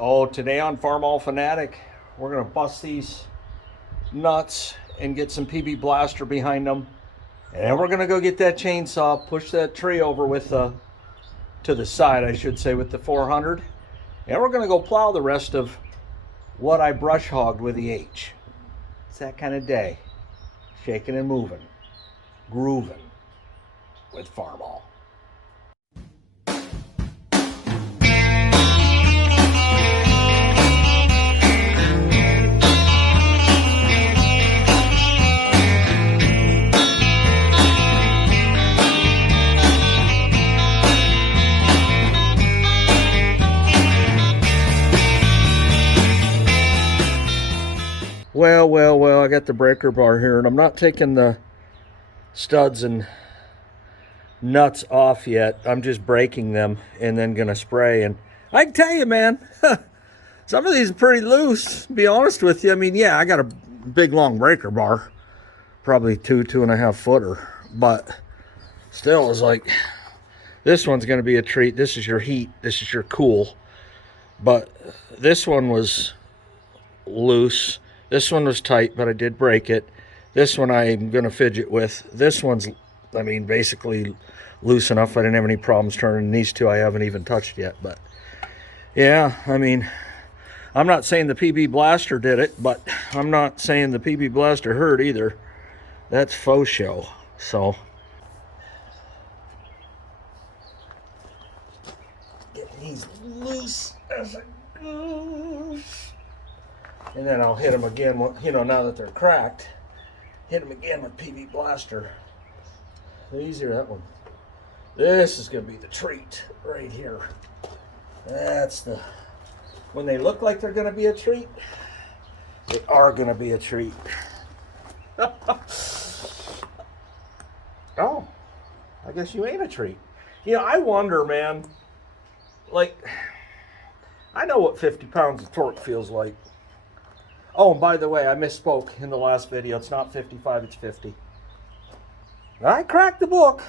Oh, today on Farmall Fanatic, we're gonna bust these nuts and get some PB Blaster behind them, and we're gonna go get that chainsaw, push that tree over with to the side, I should say, with the 400, and we're gonna go plow the rest of what I brush hogged with the H. It's that kind of day, shaking and moving, grooving with Farmall. Well, I got the breaker bar here, and I'm not taking the studs and nuts off yet. I'm just breaking them and then gonna spray. And I can tell you, man, some of these are pretty loose, to be honest with you. I mean, yeah, I got a big, long breaker bar, probably 2.5 footer, but still, it's like, this one's gonna be a treat. This is your heat, this is your cool. But this one was loose. This one was tight, but I did break it. This one I'm gonna fidget with. This one's, I mean, basically loose enough. I didn't have any problems turning. These two I haven't even touched yet. But yeah, I mean, I'm not saying the PB Blaster did it, but I'm not saying the PB Blaster hurt either. That's faux show. So get these loose as a goose. And then I'll hit them again, you know, now that they're cracked. Hit them again with PB Blaster. Easier, that one. This is going to be the treat right here. That's the, when they look like they're going to be a treat, they are going to be a treat. Oh, I guess you ain't a treat. You know, I wonder, man, like, I know what 50 pounds of torque feels like. Oh, and by the way, I misspoke in the last video. It's not 55, it's 50. I cracked the book.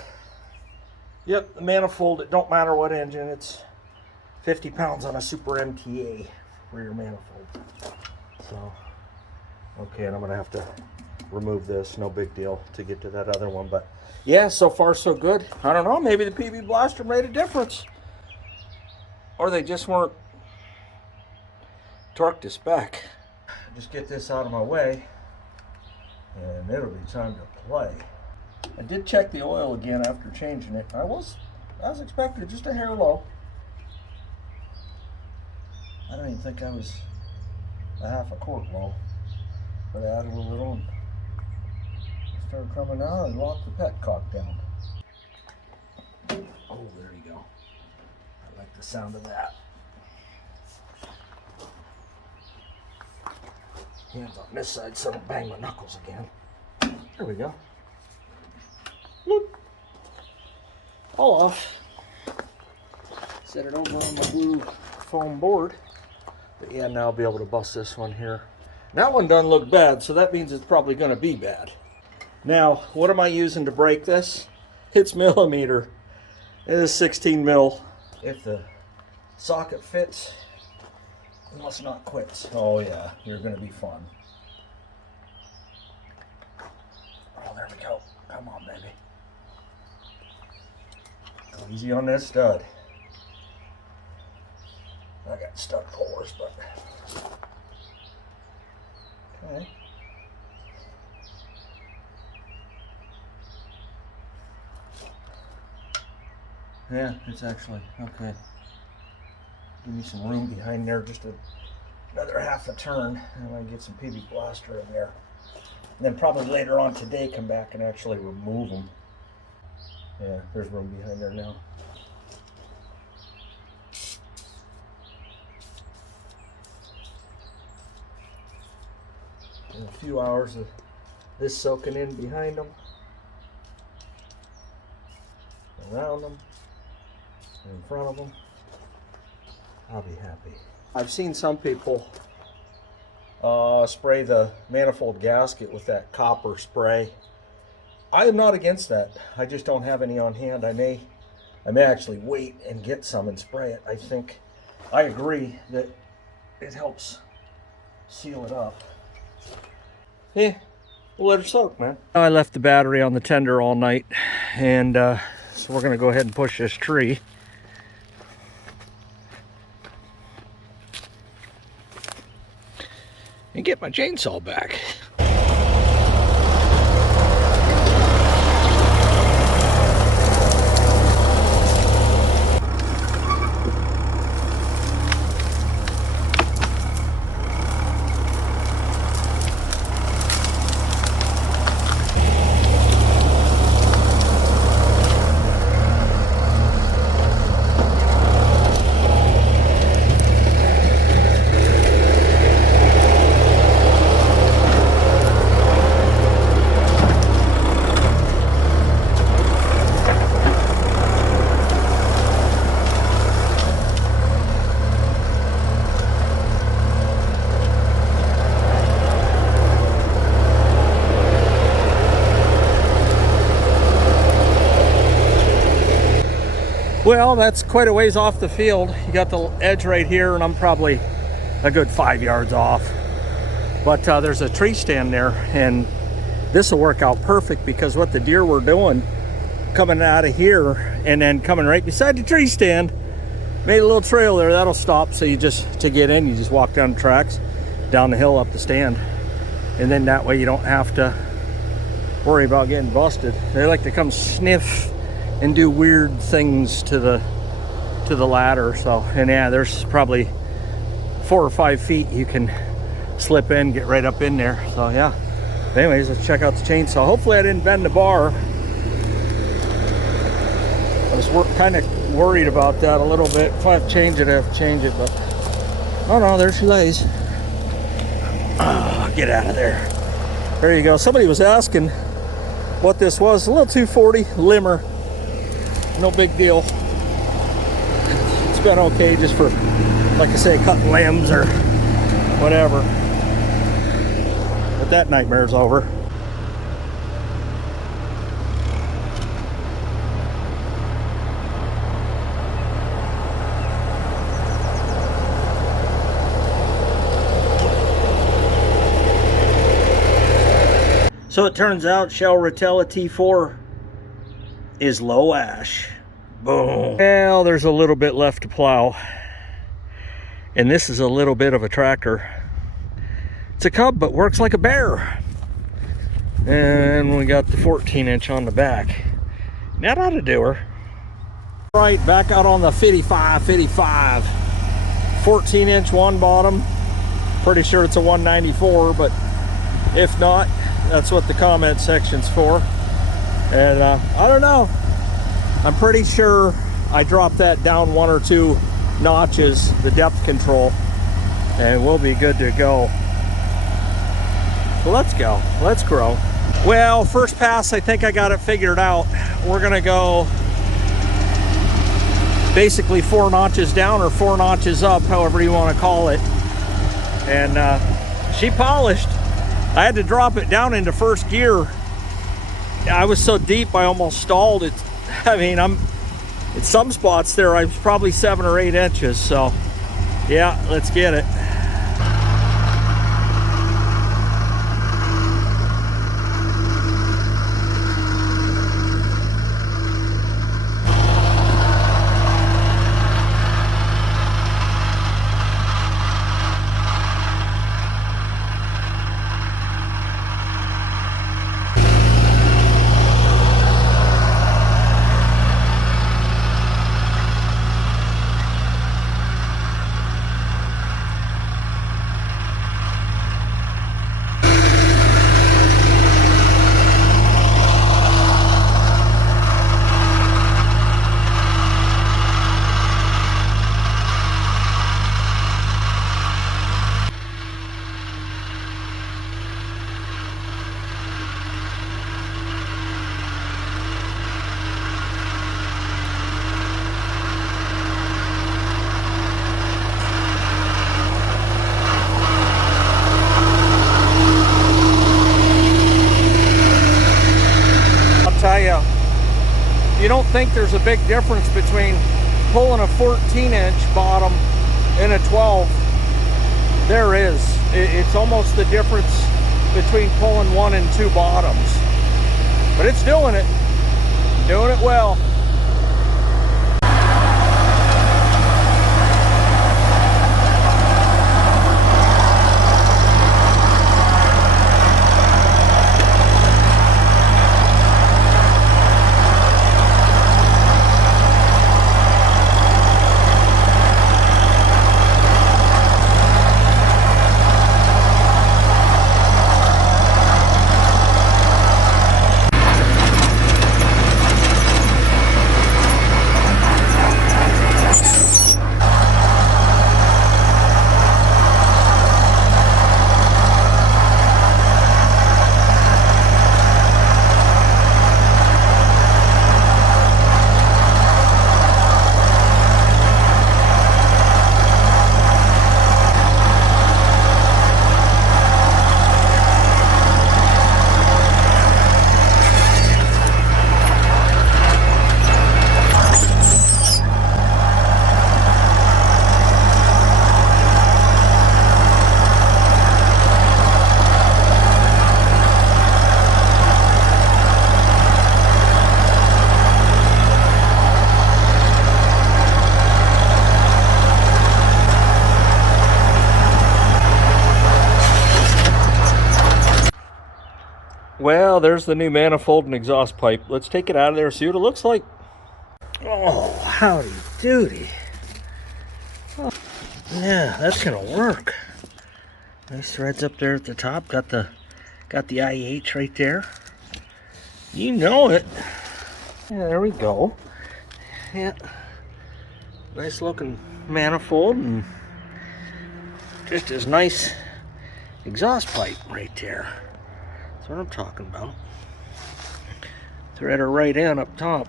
Yep, the manifold, it don't matter what engine, it's 50 pounds on a Super MTA rear manifold. So, okay, and I'm gonna have to remove this, no big deal, to get to that other one. But yeah, so far so good. I don't know, maybe the PB Blaster made a difference. Or they just weren't torqued to spec. Just get this out of my way and it'll be time to play. I did check the oil again after changing it. I was expecting just a hair low. I don't even think I was a half a quart low, but I added a little and it started coming out and locked the petcock down. Oh, there you go. I like the sound of that. Hands on this side so I don't bang my knuckles again. There we go. Look. All off. Set it over on my blue foam board. But yeah, now I'll be able to bust this one here. That one doesn't look bad, so that means it's probably going to be bad. Now, what am I using to break this? It's millimeter. It is 16 mil. If the socket fits, it must not quit. Oh yeah, you're going to be fun. Oh, there we go. Come on, baby. Go easy on that stud. I got stud pullers, but okay. Yeah, it's actually okay. Give me some room behind there, just another half a turn, and I might get some PB Blaster in there. And then probably later on today come back and actually remove them. Yeah, there's room behind there now. And a few hours of this soaking in behind them, around them, and in front of them. I'll be happy. I've seen some people spray the manifold gasket with that copper spray. I am not against that. I just don't have any on hand. I may actually wait and get some and spray it. I agree that it helps seal it up. Yeah, we'll let her soak, man. I left the battery on the tender all night, and so we're gonna go ahead and push this tree. And get my chainsaw back. Well, that's quite a ways off the field. You got the edge right here, and I'm probably a good 5 yards off. But there's a tree stand there, and this will work out perfect because what the deer were doing, coming out of here and then coming right beside the tree stand, made a little trail there. That'll stop, so you just, to get in, you just walk down the tracks, down the hill, up the stand. And then that way you don't have to worry about getting busted. They like to come sniff and do weird things to the ladder. So, and yeah, there's probably 4 or 5 feet you can slip in, get right up in there. So yeah, anyways, let's check out the chainsaw. Hopefully I didn't bend the bar. I was kind of worried about that a little bit. If I have to change it, I have to change it, but oh no, there she lays. Oh, get out of there. There you go. Somebody was asking what this was. A little 240 limmer. No big deal. It's been okay just for, like I say, cutting limbs or whatever. But that nightmare's over. So it turns out Shell Rotella T4 is low ash. Boom. Well, there's a little bit left to plow. And this is a little bit of a tractor. It's a Cub, but works like a bear. And we got the 14-inch on the back. That ought to do her. Right, back out on the 55. 14-inch one bottom. Pretty sure it's a 194, but if not, that's what the comment section's for. And I don't know. I'm pretty sure I dropped that down 1 or 2 notches, the depth control, and we'll be good to go. So let's go. Let's grow. Well, first pass, I think I got it figured out. We're gonna go basically 4 notches down or 4 notches up, however you want to call it. And she polished. I had to drop it down into first gear. I was so deep I almost stalled it. I mean, I'm in some spots there I was probably 7 or 8 inches. So yeah, let's get it. You don't think there's a big difference between pulling a 14-inch bottom and a 12. There is. It's almost the difference between pulling 1 and 2 bottoms. But it's doing it. Doing it well. Well, there's the new manifold and exhaust pipe. Let's take it out of there, see what it looks like. Oh, howdy doody. Oh, yeah, that's gonna work. Nice threads up there at the top. Got the IH right there. You know it. Yeah, there we go. Yeah. Nice looking manifold and just as nice exhaust pipe right there. That's what I'm talking about. Thread her right in up top.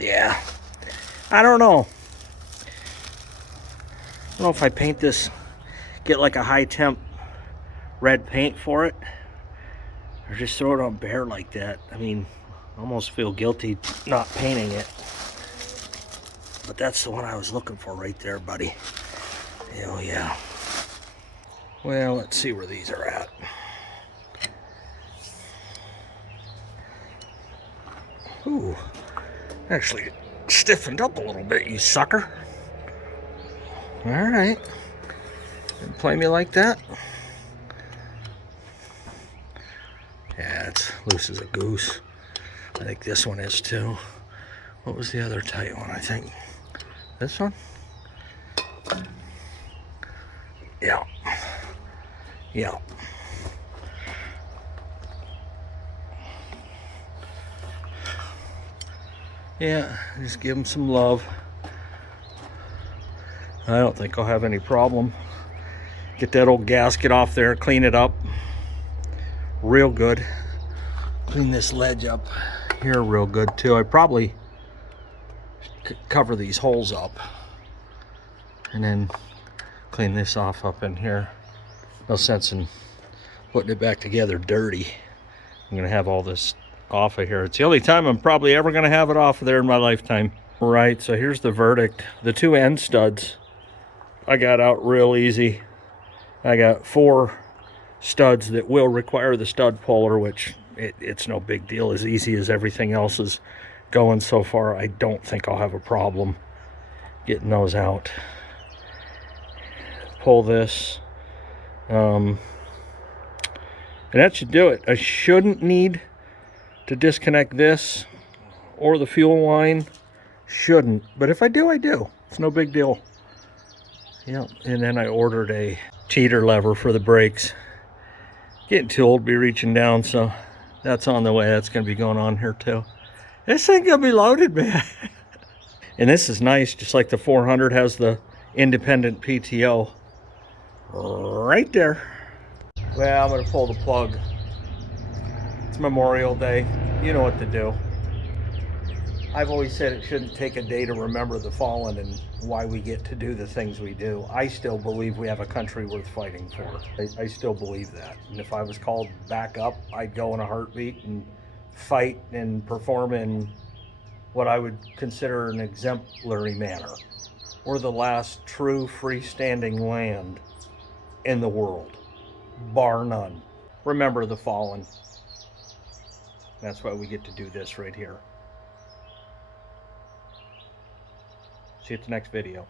Yeah. I don't know. I don't know if I paint this, get like a high temp red paint for it, or just throw it on bare like that. I mean, I almost feel guilty not painting it. But that's the one I was looking for right there, buddy. Hell yeah. Well, let's see where these are at. Ooh, actually stiffened up a little bit, you sucker. All right. Didn't play me like that. Yeah, it's loose as a goose. I think this one is too. What was the other tight one, I think? This one? Yeah. Yeah. Yeah, just give them some love. I don't think I'll have any problem. Get that old gasket off there, clean it up real good. Clean this ledge up here real good too. I probably cover these holes up and then clean this off up in here. No sense in putting it back together dirty. I'm gonna have all this off of here. It's the only time I'm probably ever gonna have it off of there in my lifetime. Right, so here's the verdict. The 2 end studs I got out real easy. I got 4 studs that will require the stud puller, which it's no big deal. As easy as everything else is going so far, I don't think I'll have a problem getting those out. Pull this. And that should do it. I shouldn't need to disconnect this or the fuel line. Shouldn't. But if I do, I do. It's no big deal. Yeah. And then I ordered a cheater lever for the brakes. Getting too old to be reaching down, so that's on the way. That's going to be going on here too. This thing going to be loaded, man. And this is nice, just like the 400 has the independent PTO right there. Well, I'm going to pull the plug. It's Memorial Day. You know what to do. I've always said it shouldn't take a day to remember the fallen and why we get to do the things we do. I still believe we have a country worth fighting for. I still believe that. And if I was called back up, I'd go in a heartbeat and fight and perform in what I would consider an exemplary manner. We're the last true freestanding land in the world, bar none. Remember the fallen. That's why we get to do this right here. See you at the next video.